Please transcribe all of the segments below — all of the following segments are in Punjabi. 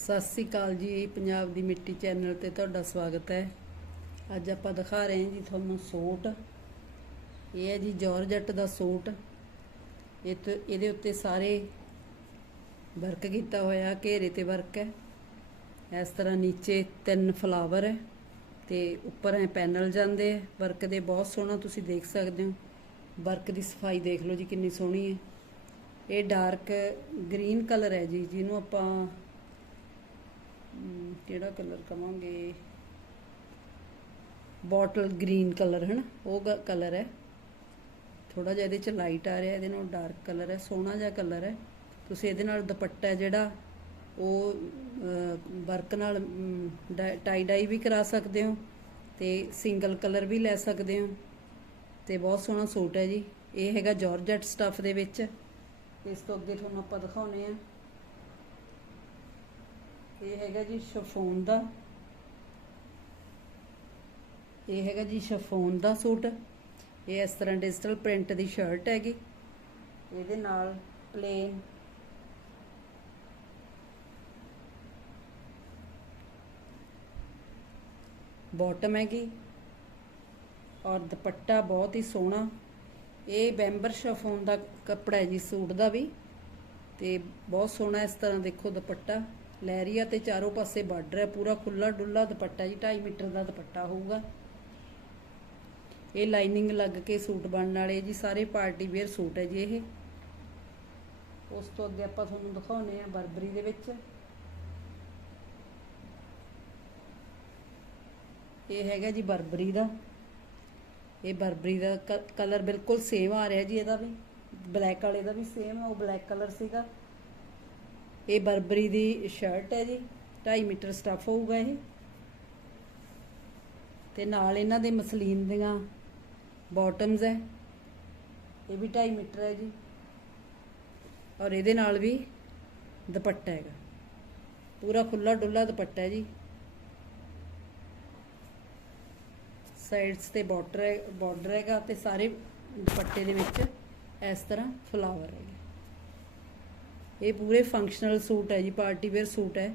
ਸਤਿ ਸ੍ਰੀ ਅਕਾਲ ਜੀ, ਪੰਜਾਬ ਦੀ ਮਿੱਟੀ ਚੈਨਲ ਤੇ ਤੁਹਾਡਾ ਸਵਾਗਤ ਹੈ। ਅੱਜ ਆਪਾਂ ਦਿਖਾ ਰਹੇ ਹਾਂ ਜੀ ਤੁਹਾਨੂੰ ਸੂਟ। ਇਹ ਹੈ ਜੀ ਜਾਰਜਟ ਦਾ ਸੂਟ। ਇਹ ਤੇ ਇਹਦੇ ਉੱਤੇ ਸਾਰੇ ਵਰਕ ਕੀਤਾ ਹੋਇਆ, ਘੇਰੇ ਤੇ ਵਰਕ ਹੈ। ਇਸ ਤਰ੍ਹਾਂ ਨੀਚੇ ਤਿੰਨ ਫਲਾਵਰ ਹੈ ਤੇ ਉੱਪਰ ਐ ਪੈਨਲ ਜਾਂਦੇ ਹੈ। ਵਰਕ ਦੇ ਬਹੁਤ ਸੋਹਣਾ ਤੁਸੀਂ ਦੇਖ ਸਕਦੇ ਹੋ। ਵਰਕ ਦੀ ਸਫ਼ਾਈ ਦੇਖ ਲਓ ਜੀ ਕਿੰਨੀ ਸੋਹਣੀ ਹੈ। ਇਹ ਡਾਰਕ ਗ੍ਰੀਨ ਕਲਰ ਹੈ ਜੀ, ਜਿਹਨੂੰ ਆਪਾਂ ਕਿਹੜਾ ਕਲਰ ਕਵਾਂਗੇ? ਬੋਟਲ ਗ੍ਰੀਨ ਕਲਰ ਹੈ ਨਾ ਉਹ ਕਲਰ ਹੈ। ਥੋੜਾ ਜਿਹਾ ਇਹਦੇ ਚ ਲਾਈਟ ਆ ਰਿਹਾ, ਇਹਦੇ ਨਾਲ ਡਾਰਕ ਕਲਰ ਹੈ, ਸੋਹਣਾ ਜਿਹਾ ਕਲਰ ਹੈ। ਤੁਸੀਂ ਇਹਦੇ ਨਾਲ ਦੁਪੱਟਾ ਜਿਹੜਾ ਉਹ ਵਰਕ ਨਾਲ ਟਾਈ ਡਾਈ ਵੀ ਕਰਾ ਸਕਦੇ ਹੋ ਤੇ ਸਿੰਗਲ ਕਲਰ ਵੀ ਲੈ ਸਕਦੇ ਹੋ। ਤੇ ਬਹੁਤ ਸੋਹਣਾ ਸੂਟ ਹੈ ਜੀ। ਇਹ ਹੈਗਾ ਜਾਰਜਟ ਸਟੱਫ ਦੇ ਵਿੱਚ। ਇਸ ਤੋਂ ਅੱਗੇ ਤੁਹਾਨੂੰ ਆਪਾਂ ਦਿਖਾਉਨੇ ਆ। ਇਹ ਹੈਗਾ ਜੀ ਸ਼ਫੋਨ ਦਾ। ਇਹ ਹੈਗਾ ਜੀ ਸ਼ਫੋਨ ਦਾ ਸੂਟ। ਇਹ ਇਸ ਤਰ੍ਹਾਂ ਡਿਜੀਟਲ ਪ੍ਰਿੰਟ ਦੀ ਸ਼ਰਟ ਹੈਗੀ। ਇਹਦੇ ਨਾਲ ਪਲੇਨ ਬਾਟਮ ਹੈਗੀ ਔਰ ਦੁਪੱਟਾ ਬਹੁਤ ਹੀ ਸੋਹਣਾ। ਇਹ ਬੈਂਬਰ ਸ਼ਫੋਨ ਦਾ ਕੱਪੜਾ ਹੈ ਜੀ, ਸੂਟ ਦਾ ਵੀ। ਤੇ ਬਹੁਤ ਸੋਹਣਾ ਇਸ ਤਰ੍ਹਾਂ ਦੇਖੋ ਦੁਪੱਟਾ। ਲਹਿਰੀਆ ਤੇ ਚਾਰੋਂ ਪਾਸੇ ਬਾਰਡਰ ਹੈ ਪੂਰਾ ਖੁੱਲਾ ਡੁੱਲਾ ਦੁਪੱਟਾ ਜੀ 2.5 ਮੀਟਰ ਦਾ ਦੁਪੱਟਾ ਹੋਊਗਾ। ਇਹ ਲਾਈਨਿੰਗ ਲੱਗ ਕੇ ਸੂਟ ਬਣਨ ਵਾਲੇ ਜੀ, ਸਾਰੇ ਪਾਰਟੀ ਵੇਅਰ ਸੂਟ ਹੈ ਜੀ ਇਹ। ਉਸ ਤੋਂ ਅੱਗੇ ਆਪਾਂ ਤੁਹਾਨੂੰ ਦਿਖਾਉਨੇ ਆ ਬਰਬਰੀ ਦੇ ਵਿੱਚ। ਇਹ ਹੈਗਾ ਜੀ ਬਰਬਰੀ ਦਾ। ਇਹ ਬਰਬਰੀ ਦਾ ਕਲਰ ਬਿਲਕੁਲ ਸੇਮ ਆ ਰਿਹਾ ਜੀ ਇਹਦਾ ਵੀ। ਬਲੈਕ ਵਾਲੇ ਦਾ ਵੀ ਸੇਮ ਹੈ ਉਹ ਬਲੈਕ ਕਲਰ ਸੀਗਾ। ਇਹ ਬਰਬਰੀ ਦੀ ਸ਼ਰਟ ਹੈ ਜੀ 2.5 ਮੀਟਰ ਸਟਫ ਹੋਊਗਾ ਇਹ। ਤੇ ਨਾਲ ਇਹਨਾਂ ਦੇ ਮਸਲੀਨ ਦੀਆਂ ਬਾਟਮਸ ਹੈ, ਇਹ ਵੀ 2.5 ਮੀਟਰ ਹੈ ਜੀ। ਔਰ ਇਹਦੇ ਨਾਲ ਵੀ ਦੁਪੱਟਾ ਹੈਗਾ। ਪੂਰਾ ਖੁੱਲਾ ਡੁੱਲਾ ਦੁਪੱਟਾ ਹੈ ਜੀ। ਸਾਈਡਸ ਤੇ ਬਾਰਡਰ ਹੈ ਬਾਰਡਰ ਹੈਗਾ ਤੇ ਸਾਰੇ ਦੁਪੱਟੇ ਦੇ ਵਿੱਚ ਇਸ ਤਰ੍ਹਾਂ ਫਲਾਵਰ ਹੈਗਾ। ਇਹ ਪੂਰੇ ਫੰਕਸ਼ਨਲ ਸੂਟ ਹੈ ਜੀ ਪਾਰਟੀ ਵੇਅਰ ਸੂਟ ਹੈ।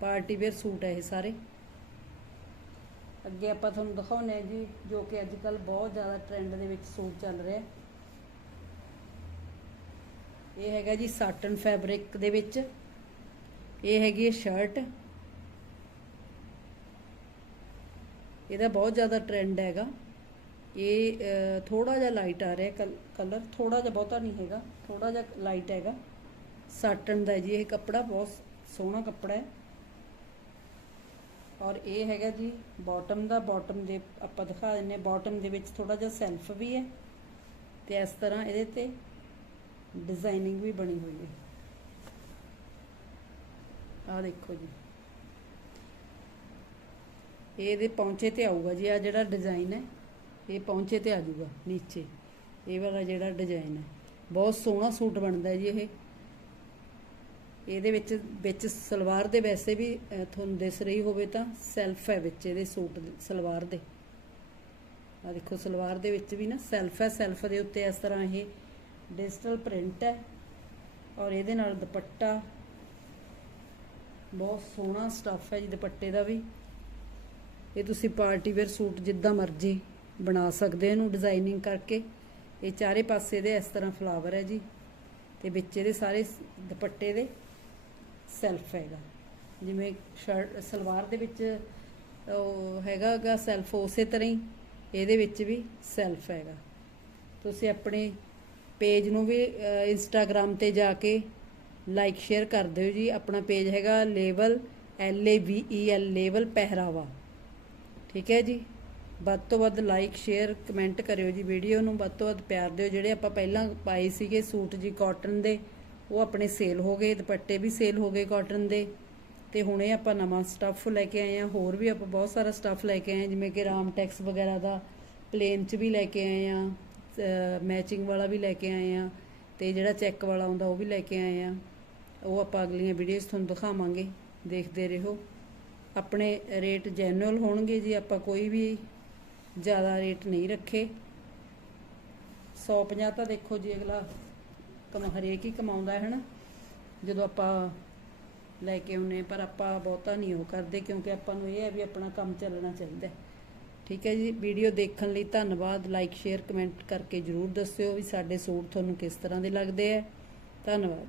ਪਾਰਟੀ ਵੇਅਰ ਸੂਟ ਹੈ ਇਹ ਸਾਰੇ। ਅੱਗੇ ਆਪਾਂ ਤੁਹਾਨੂੰ ਦਿਖਾਉਨੇ ਆ ਜੀ, ਜੋ ਕਿ ਅੱਜ ਕੱਲ ਬਹੁਤ ਜ਼ਿਆਦਾ ਟ੍ਰੈਂਡ ਦੇ ਵਿੱਚ ਸੂਟ ਚੱਲ ਰਿਹਾ। ਇਹ ਹੈਗਾ ਜੀ ਸਾਟਨ ਫੈਬਰਿਕ ਦੇ ਵਿੱਚ। ਇਹ ਹੈਗੀ ਹੈ ਸ਼ਰਟ ਇਹਦਾ ਬਹੁਤ ਜ਼ਿਆਦਾ ਟ੍ਰੈਂਡ ਹੈਗਾ। ਇਹ ਥੋੜਾ ਜਿਹਾ ਲਾਈਟ ਆ ਰਿਹਾ ਕਲਰ ਥੋੜਾ ਜਿਹਾ ਬਹੁਤਾ ਨਹੀਂ ਹੈਗਾ ਥੋੜਾ ਜਿਹਾ ਲਾਈਟ ਹੈਗਾ। ਸਾਟਨ ਦਾ ਜੀ, ਇਹ ਕੱਪੜਾ ਬਹੁਤ ਸੋਹਣਾ ਕੱਪੜਾ ਹੈ। ਔਰ ਇਹ ਹੈਗਾ ਜੀ ਬਾਟਮ ਦਾ ਬਾਟਮ ਦੇ ਆਪਾਂ ਦਿਖਾ ਦਿੰਨੇ ਬਾਟਮ ਦੇ ਵਿੱਚ ਥੋੜਾ ਜਿਹਾ ਸੈਲਫ ਵੀ ਹੈ ਤੇ ਇਸ ਤਰ੍ਹਾਂ ਇਹਦੇ ਤੇ ਡਿਜ਼ਾਈਨਿੰਗ ਵੀ ਬਣੀ ਹੋਈ ਹੈ। ਆਹ ਦੇਖੋ ਜੀ। ਇਹਦੇ ਪੌਂਚੇ ਤੇ ਆਊਗਾ ਜੀ ਆ ਜਿਹੜਾ ਡਿਜ਼ਾਈਨ ਹੈ। ਇਹ ਪਹੁੰਚੇ ਤੇ ਆ ਜਾਊਗਾ, ਨੀਚੇ। ਇਹ ਵਾਲਾ ਜਿਹੜਾ ਡਿਜ਼ਾਈਨ ਹੈ। ਬਹੁਤ ਸੋਹਣਾ ਸੂਟ ਬਣਦਾ ਜੀ ਇਹ। ਇਹਦੇ ਵਿੱਚ ਵਿੱਚ ਸਲਵਾਰ ਦੇ ਵੈਸੇ ਵੀ ਤੁਹਾਨੂੰ ਦਿਸ ਰਹੀ ਹੋਵੇ ਤਾਂ ਸੈਲਫ ਹੈ ਵਿੱਚ ਇਹਦੇ ਸੂਟ ਸਲਵਾਰ ਦੇ। ਆ ਦੇਖੋ, ਸਲਵਾਰ ਦੇ ਵਿੱਚ ਵੀ ਨਾ ਸੈਲਫ ਹੈ ਸੈਲਫ ਦੇ ਉੱਤੇ ਇਸ ਤਰ੍ਹਾਂ ਇਹ ਡਿਜੀਟਲ ਪ੍ਰਿੰਟ ਹੈ। ਔਰ ਇਹਦੇ ਨਾਲ ਦੁਪੱਟਾ। ਬਹੁਤ ਸੋਹਣਾ ਸਟੱਫ ਹੈ ਜੀ ਦੁਪੱਟੇ ਦਾ ਵੀ। ਇਹ ਤੁਸੀਂ ਪਾਰਟੀ ਵੇਅਰ ਸੂਟ ਜਿੱਦਾਂ ਮਰਜ਼ੀ ਬਣਾ ਸਕਦੇ ਇਹਨੂੰ ਡਿਜ਼ਾਈਨਿੰਗ ਕਰਕੇ। ਇਹ ਚਾਰੇ ਪਾਸੇ ਦੇ ਇਸ ਤਰ੍ਹਾਂ ਫਲਾਵਰ ਹੈ ਜੀ। ਤੇ ਵਿੱਚ ਇਹਦੇ ਸਾਰੇ ਦੁਪੱਟੇ ਦੇ ਸੈਲਫ ਹੈਗਾ। ਜਿਵੇਂ ਸ਼ਰਟ ਸਲਵਾਰ ਦੇ ਵਿੱਚ ਉਹ ਹੈਗਾਗਾ ਸੈਲਫ ਉਸੇ ਤਰ੍ਹਾਂ ਹੀ, ਇਹਦੇ ਵਿੱਚ ਵੀ ਸੈਲਫ ਹੈਗਾ। ਤੁਸੀਂ ਆਪਣੇ ਪੇਜ ਨੂੰ ਵੀ ਇੰਸਟਾਗ੍ਰam ਤੇ ਜਾ ਕੇ ਲਾਈਕ ਸ਼ੇਅਰ ਕਰ ਦਿਓ ਜੀ। ਆਪਣਾ ਪੇਜ ਹੈਗਾ level L A V E L level ਪਹਿਰਾਵਾ। ਠੀਕ ਹੈ ਜੀ? ਵੱਧ ਤੋਂ ਵੱਧ ਲਾਈਕ ਸ਼ੇਅਰ ਕਮੈਂਟ ਕਰਿਓ ਜੀ ਵੀਡੀਓ ਨੂੰ, ਵੱਧ ਤੋਂ ਵੱਧ ਪਿਆਰ ਦਿਓ। ਜਿਹੜੇ ਆਪਾਂ ਪਹਿਲਾਂ ਪਾਏ ਸੀਗੇ ਸੂਟ ਜੀ ਕਾਟਨ ਦੇ, ਉਹ ਆਪਣੇ ਸੇਲ ਹੋ ਗਏ, ਦੁਪੱਟੇ ਵੀ ਸੇਲ ਹੋ ਗਏ ਕਾਟਨ ਦੇ। ਤੇ ਹੁਣ ਇਹ ਆਪਾਂ ਨਵਾਂ ਸਟੱਫ ਲੈ ਕੇ ਆਏ ਆ ਹੋਰ ਵੀ ਆਪਾਂ ਬਹੁਤ ਸਾਰਾ ਸਟੱਫ ਲੈ ਕੇ ਆਏ ਜਿਵੇਂ ਕਿ ਰਾਮ ਟੈਕਸ ਵਗੈਰਾ ਦਾ ਪਲੇਨ ਚ ਵੀ ਲੈ ਕੇ ਆਏ ਆ ਮੈਚਿੰਗ ਵਾਲਾ ਵੀ ਲੈ ਕੇ ਆਏ ਆ ਤੇ ਜਿਹੜਾ ਚੈੱਕ ਵਾਲਾ ਆਉਂਦਾ ਉਹ ਵੀ ਲੈ ਕੇ ਆਏ ਆ ਉਹ ਆਪਾਂ ਅਗਲੀਆਂ ਵੀਡੀਓਜ਼ ਤੁਹਾਨੂੰ ਦਿਖਾਵਾਂਗੇ। ਦੇਖਦੇ ਰਹੋ। ਆਪਣੇ ਰੇਟ ਜੈਨੂਅਲ ਹੋਣਗੇ ਜੀ। ਆਪਾਂ ਕੋਈ ਵੀ ਜ਼ਿਆਦਾ ਰੇਟ ਨਹੀਂ ਰੱਖੇ। 150 ਤਾਂ ਦੇਖੋ ਜੀ ਅਗਲਾ ਕਮ, ਹਰੇਕ ਹੀ ਕਮਾਉਂਦਾ ਹੈ ਨਾ ਜਦੋਂ ਆਪਾਂ ਲੈ ਕੇ ਆਉਨੇ ਪਰ ਆਪਾਂ ਬਹੁਤਾ ਨਹੀਂ ਉਹ ਕਰਦੇ, ਕਿਉਂਕਿ ਆਪਾਂ ਨੂੰ ਇਹ ਹੈ ਵੀ ਆਪਣਾ ਕੰਮ ਚੱਲਣਾ ਚਾਹੀਦਾ ਠੀਕ ਹੈ ਜੀ, ਵੀਡੀਓ ਦੇਖਣ ਲਈ ਧੰਨਵਾਦ। ਲਾਈਕ ਸ਼ੇਅਰ ਕਮੈਂਟ ਕਰਕੇ ਜਰੂਰ ਦੱਸਿਓ ਵੀ ਸਾਡੇ ਸੂਟ ਤੁਹਾਨੂੰ ਕਿਸ ਤਰ੍ਹਾਂ ਦੇ ਲੱਗਦੇ ਆ ਧੰਨਵਾਦ।